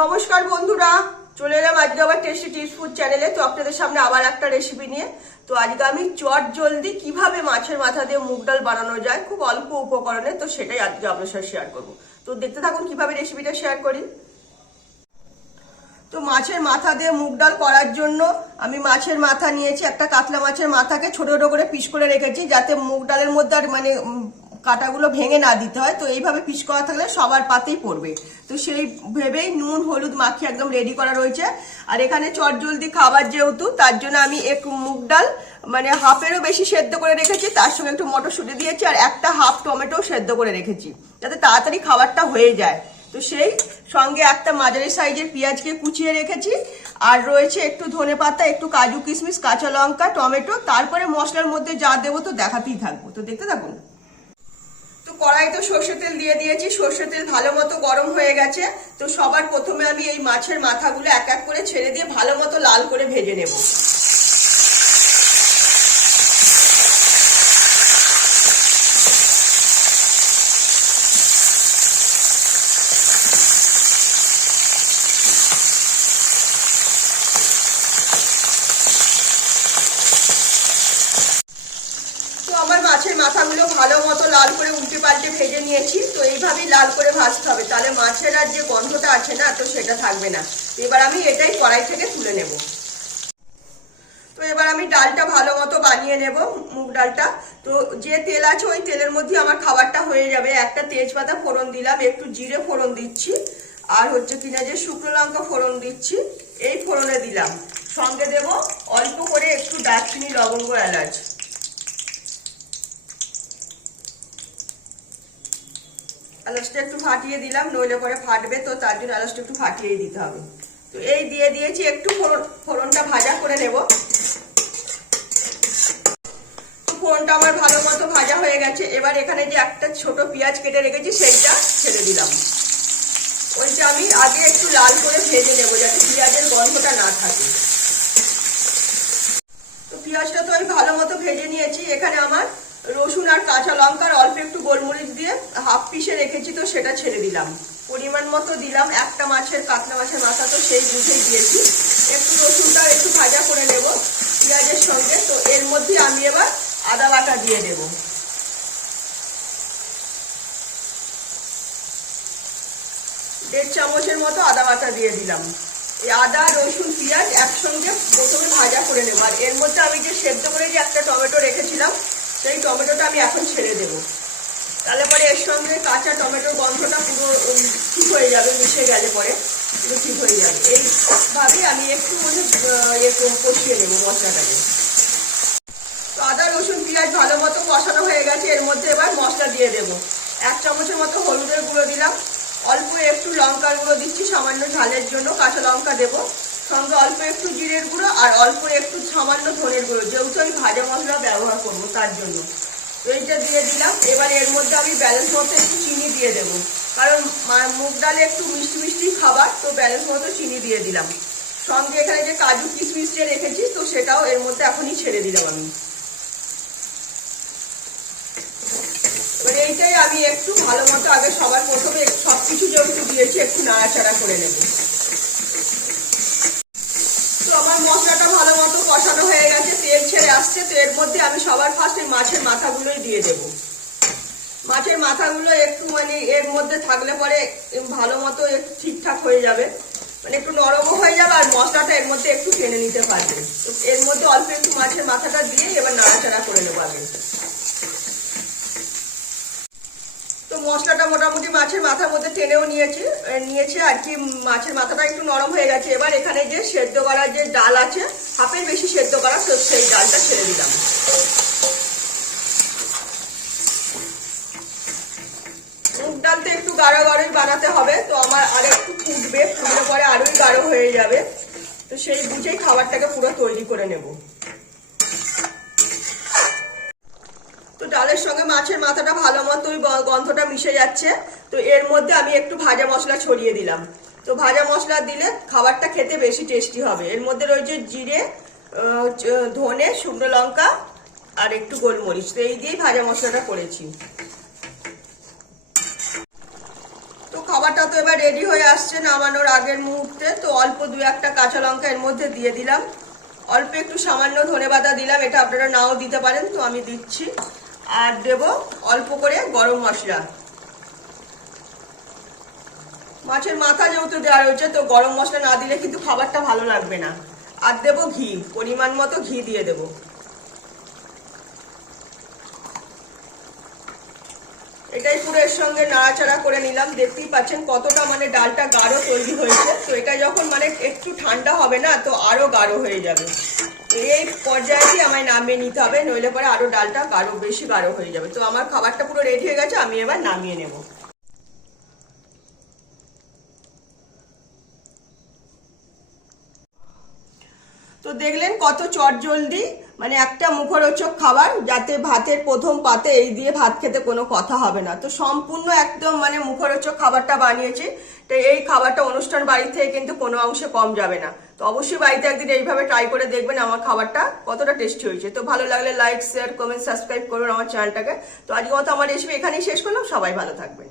নমস্কার বন্ধুরা, চলে এলাম আজকে আবার টেস্টি টিপস ফুড চ্যানেলে। তো আপনাদের সামনে আবার একটা রেসিপি নিয়ে। তো আজকে আমি চট জলদি কিভাবে মাছের মাথা দিয়ে মুগ ডাল বানানো যায় খুব অল্প উপকরণে, তো সেটাই আজকে আপনার সাথে শেয়ার করবো। তো দেখতে থাকুন কিভাবে রেসিপিটা শেয়ার করি। তো মাছের মাথা দিয়ে মুগ ডাল করার জন্য আমি মাছের মাথা নিয়েছি, একটা কাতলা মাছের মাথাকে ছোট ছোট করে পিস করে রেখেছি, যাতে মুগ ডালের মধ্যে আর কাটাগুলো ভেঙে না দিতে হয়। তো এইভাবে পিস করা থাকলে সবার পাতেই পড়বে। তো সেই ভেবেই নুন হলুদ মাখিয়ে একদম রেডি করা রয়েছে। আর এখানে চটজলদি খাবার যেহেতু, তার জন্য আমি এক মুগ ডাল হাফেরও বেশি সেদ্ধ করে রেখেছি, তার সঙ্গে একটু মটরশুঁটি দিয়েছি, আর একটা হাফ টমেটো সেদ্ধ করে রেখেছি যাতে তাড়াতাড়ি খাবারটা হয়ে যায়। তো সেই সঙ্গে একটা মাঝারি সাইজের পেঁয়াজকে কুচিয়ে রেখেছি, আর রয়েছে একটু ধনেপাতা, একটু কাজু কিশমিশ, কাঁচা লঙ্কা, টমেটো। তারপরে মশলার মধ্যে যা দেবো তো দেখাতেই থাকবো, তো দেখতে থাকুন। তো কড়াইতে সর্ষের তেল দিয়ে দিয়েছি, সর্ষের তেল ভালো মতো গরম হয়ে গেছে। তো সবার প্রথমে আমি এই মাছের মাথাগুলো এক এক করে ছেড়ে দিয়ে ভালো মতো লাল করে ভেজে নেব। আমার মাছের মাথাগুলো ভালো মতো লাল করে উল্টে পাল্টে ভেজে নিয়েছি। তো এইভাবেই লাল করে ভাজতে হবে, তাহলে মাছের আর যে গন্ধটা আছে না, তো সেটা থাকবে না। এবার আমি এটাই কড়াই থেকে তুলে নেব। তো এবার আমি ডালটা ভালো মতো বানিয়ে নেব, মুগ ডালটা। তো যে তেল আছে ওই তেলের মধ্যে আমার খাবারটা হয়ে যাবে। একটা তেজপাতা ফোড়ন দিলাম, একটু জিরে ফোড়ন দিচ্ছি, আর হচ্ছে কিনা যে শুকনো লঙ্কা ফোড়ন দিচ্ছি, এই ফোড়নে দিলাম। সঙ্গে দেব অল্প করে একটু দারচিনি, লবঙ্গ, এলাচ। এলাচটা একটু ফাটিয়ে দিলাম, নইলে পরে ফাটবে, তো তার জন্য এলাচটা একটু ফাটিয়ে দিতে হবে। তো এই দিয়ে দিয়েছি, একটু ফোড়নটা ভাজা করে নেব। ফোড়নটা আমার ভালো মতো ভাজা হয়ে গেছে। এবার এখানে যে একটা ছোট পেঁয়াজ কেটে রেখেছি সেইটা ছেড়ে দিলাম। ওইটা আমি আগে একটু লাল করে ভেজে নেবো, যাতে পেঁয়াজের গন্ধটা না থাকে। তো পেঁয়াজটা তো আমি ভালো মতো ভেজে নিয়েছি। এখানে আমার রসুন আর কাঁচা লঙ্কার অল্প একটু গোলমরিচ দিয়ে হাফ পিসে রেখেছি, তো সেটা ছেড়ে দিলাম। পরিমাণ মতো দিলাম, একটা কাতলা মাছের মাথা, তো সেই বুঝেই দিয়েছি। একটু রসুনটা একটু ভাজা করে নেব পেঁয়াজের সঙ্গে। তো এর মধ্যে আমি এবার আদা বাটা দিয়ে দেব। দেড় চামচের মতো আদা বাটা দিয়ে দিলাম। এই আদা রসুন পেঁয়াজ একসঙ্গে প্রথমে ভাজা করে নেব। আর এর মধ্যে আমি যে সেদ্ধ করে যে একটা টমেটো রেখেছিলাম, সেই টমেটোটা আমি এখন ছেড়ে দেব। তাহলে পরে এর সঙ্গে কাঁচা টমেটোর গন্ধটা পুরো ঠিক হয়ে যাবে, মিশে গেলে পরে পুরো ঠিক হয়ে যাবে। এইভাবেই আমি একটু কষিয়ে নেব মশলাটাকে। তো আদা রসুন পেঁয়াজ ভালো মতো কষানো হয়ে গেছে। এর মধ্যে এবার মশলা দিয়ে দেব। 1 চামচের মতো হলুদের গুঁড়ো দিলাম, অল্প একটু লঙ্কার গুঁড়ো দিচ্ছি সামান্য ঝালের জন্য, কাঁচা লঙ্কা দেবো, সঙ্গে অল্প একটু জিরের গুঁড়ো, আর অল্প একটু সামান্য ধনের গুঁড়ো, যেহেতু আমি ভাজা মশলা ব্যবহার করবো তার জন্য। তো এইটা দিয়ে দিলাম। এবার এর মধ্যে আমি ব্যালেন্স মতো একটু চিনি দিয়ে দেবো, কারণ মুগ ডালে একটু মিষ্টি মিষ্টি খাবার, তো ব্যালেন্স মতো চিনি দিয়ে দিলাম। সঙ্গে এখানে যে কাজু কিশমিশ যে রেখেছি, তো সেটাও এর মধ্যে এখনই ছেড়ে দিলাম আমি। এবার এইটাই আমি একটু ভালো মতো আগে সবার প্রথমে সবকিছু যেহেতু দিয়েছি একটু নাড়াচাড়া করে নেব। তো আমার মশলাটা ভালো মতো কষানো হয়ে গেছে, তেল ছেড়ে আসছে। তো এর মধ্যে আমি সবার ফার্স্ট এই মাছের মাথাগুলোই দিয়ে দেব। মাছের মাথাগুলো একটু এর মধ্যে থাকলে পরে ভালো মতো একটু ঠিকঠাক হয়ে যাবে, একটু নরমও হয়ে যাবে, আর মশলাটা এর মধ্যে একটু টেনে নিতে পারবে। তো এর মধ্যে অল্প একটু মাছের মাথাটা দিয়ে এবার নাড়াচাড়া করে নেবো আগে। তো মশলাটা মোটামুটি মাছের মাথার মধ্যে টেনেও নিয়েছে আর কি। মাছের মাথাটা একটু নরম হয়ে গেছে। এবার এখানে যে সেদ্ধ করা যে ডাল আছে, হাফের বেশি সেদ্ধ করা, তো সেই ডালটা ছেড়ে দিলাম। মুগ ডাল তো একটু গাঢ় গাঢ়ই বানাতে হবে, তো আমার আর একটু ফুটবে, ফুটলে পরে আরোই গাঢ় হয়ে যাবে। তো সেই বুঝেই খাবারটাকে পুরো তৈরি করে নেব। তো ডালের সঙ্গে মাছের মাথাটা ভালো মতো ওই গন্ধটা মিশে যাচ্ছে। তো এর মধ্যে আমি একটু ভাজা মশলা ছড়িয়ে দিলাম। তো ভাজা মশলা দিলে খাবারটা খেতে বেশি টেস্টি হবে। এর মধ্যে রয়েছে জিরে, ধনে, শুকনো লঙ্কা, আর একটু গোলমরিচ। তো এই দিয়েই ভাজা মশলাটা করেছি। তো খাবারটা তো এবার রেডি হয়ে আসছে নামানোর আগের মুহূর্তে। তো অল্প 2-1টা কাঁচা লঙ্কা এর মধ্যে দিয়ে দিলাম, অল্প একটু সামান্য ধনেপাতা দিলাম, এটা আপনারা নাও দিতে পারেন, তো আমি দিচ্ছি। আর দেব অল্প করে গরম মশলা, মাছের মাথা যেহেতু দেওয়া রয়েছে তো গরম মশলা না দিলে কিন্তু খাবারটা ভালো লাগবে না। আর দেব ঘি, পরিমাণ মতো ঘি দিয়ে দেব। এটাই পুরো এর সঙ্গে নাড়াচাড়া করে নিলাম। দেখতেই পাচ্ছেন কতটা মানে ডালটা গাঢ় তৈরি হয়েছে। তো এটা যখন মানে একটু ঠান্ডা হবে না তো আরো গাঢ় হয়ে যাবে। এই পর্যায়ে আমায় নামিয়ে নিতে হবে, নইলে পরে আরো ডালটা বেশি গাঢ় হয়ে যাবে। তো আমার খাবারটা পুরো রেডি হয়ে গেছে, আমি এবার নামিয়ে নেব। তো দেখলেন কত চটজলদি মানে একটা মুখরোচক খাবার, যাতে ভাতের প্রথম পাতে এই দিয়ে ভাত খেতে কোনো কথা হবে না। তো সম্পূর্ণ একদম মানে মুখরোচক খাবারটা বানিয়েছি। তো এই খাবারটা অনুষ্ঠান বাড়ি থেকে কিন্তু কোনো অংশে কম যাবে না। তো অবশ্যই বাড়িতে একদিন এইভাবে ট্রাই করে দেখবেন আমার খাবারটা কতটা টেস্টি হয়েছে। তো ভালো লাগলে লাইক, শেয়ার, কমেন্ট, সাবস্ক্রাইব করুন আমার চ্যানেলটাকে। তো আজকে মতো আমার রেসিপি এখানেই শেষ করলাম। সবাই ভালো থাকবেন।